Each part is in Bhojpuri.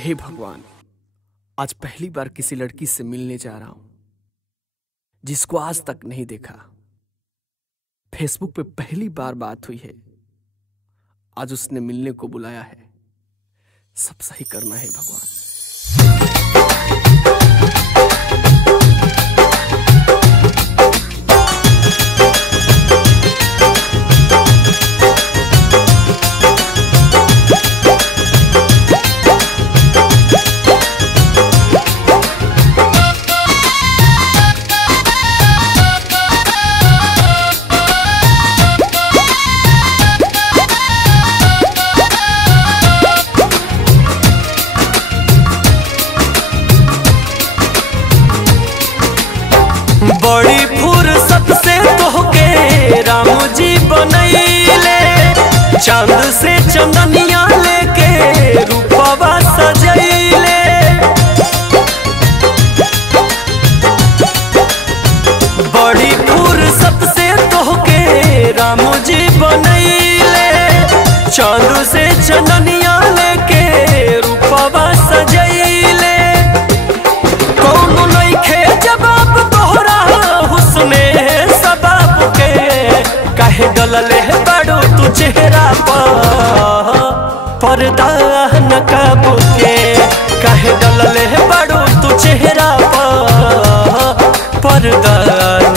हे भगवान, आज पहली बार किसी लड़की से मिलने जा रहा हूं जिसको आज तक नहीं देखा। फेसबुक पे पहली बार बात हुई है, आज उसने मिलने को बुलाया है। सब सही करना है भगवान। बड़ी फुर्सत से तोहके राम जी बनैले, चांद से चंदनिया लेके रूपवा सजैले। बड़ी फुर्सत से तोहके राम जी बनैले, चांद से चंदनिया लेके रूपवा सजैले। कौनो नइखे जवाब तोहरा हुस्ने सबाब के, काहे डलले बाड़ू तू चेहरा पर पर्दा नकाब के, काहे डलले बाड़ू तू चेहरा पर पर्दा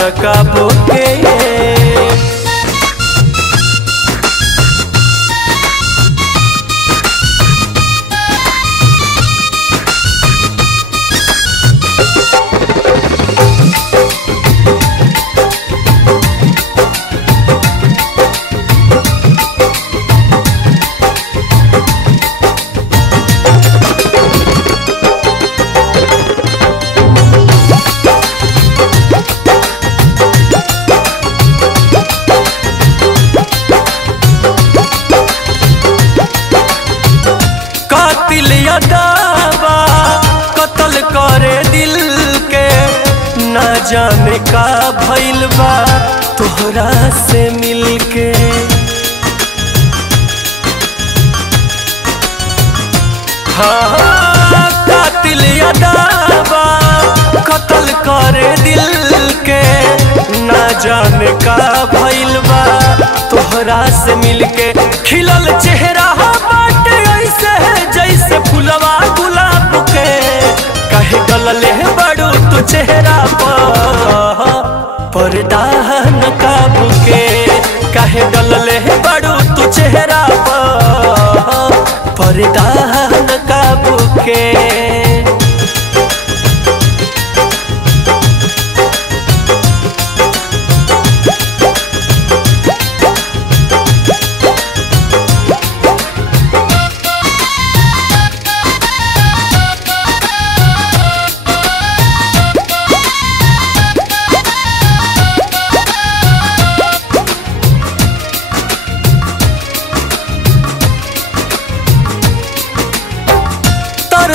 नकाब के। दावा कत्ल करे दिल के, ना जाने का भइल बा तोहरा से मिलके। हाँ कातिल दावा कत्ल करे दिल के, ना जाने का भइल बा तोहरा से मिलके। खिलल चेहरा बाटे ऐसे जैसे फुलवा गुलाब के, काहे डलले बाड़ू तू चेहरा पर पर्दा नकाब के, काहे डलले बाड़ू तू चेहरा पर पर्दा नकाब के।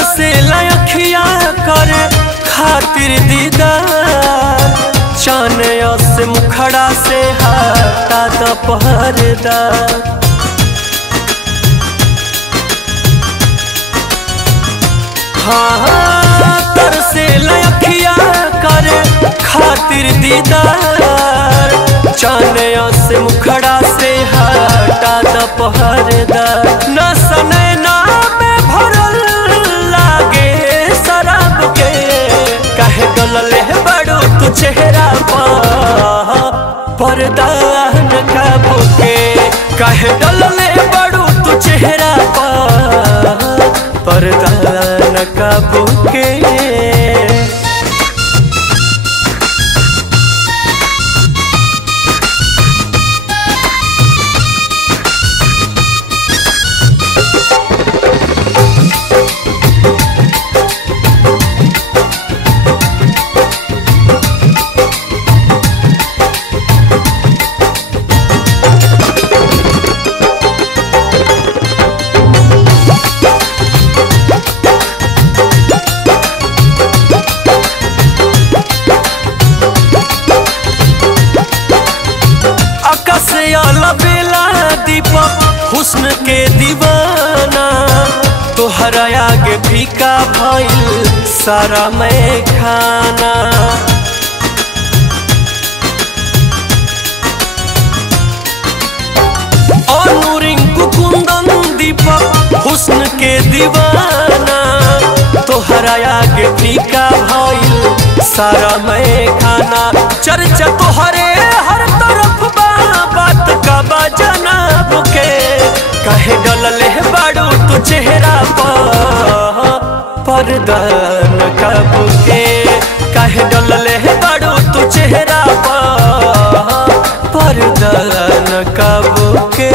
से लखिया कर खातिर दीदार, चाने से मुखड़ा से हटा द पर्दा। हाँ तर से लखिया कर खातिर दीदार, चाने से मुखड़ा से हटा द पर्दा। न सने ना में भरल डलले बाड़ू तू चेहरा पर पर्दा नकाब के, काहे डलले बाड़ू तू चेहरा पर पर्दा नकाब के। सारा मैं खाना। और रिंकू कुंदन दीपक हुस्न के दीवाना, तोहरा आगे फीका भइल सारा मैं खाना। चर्चा तोहरे हर तरफ बा, बात का बा जनाब के, कहे डलले बाड़ू तू चेहरा पर्दा नकाब के, कहे डलले बाड़ू तू चेहरा पर्दा नकाब के।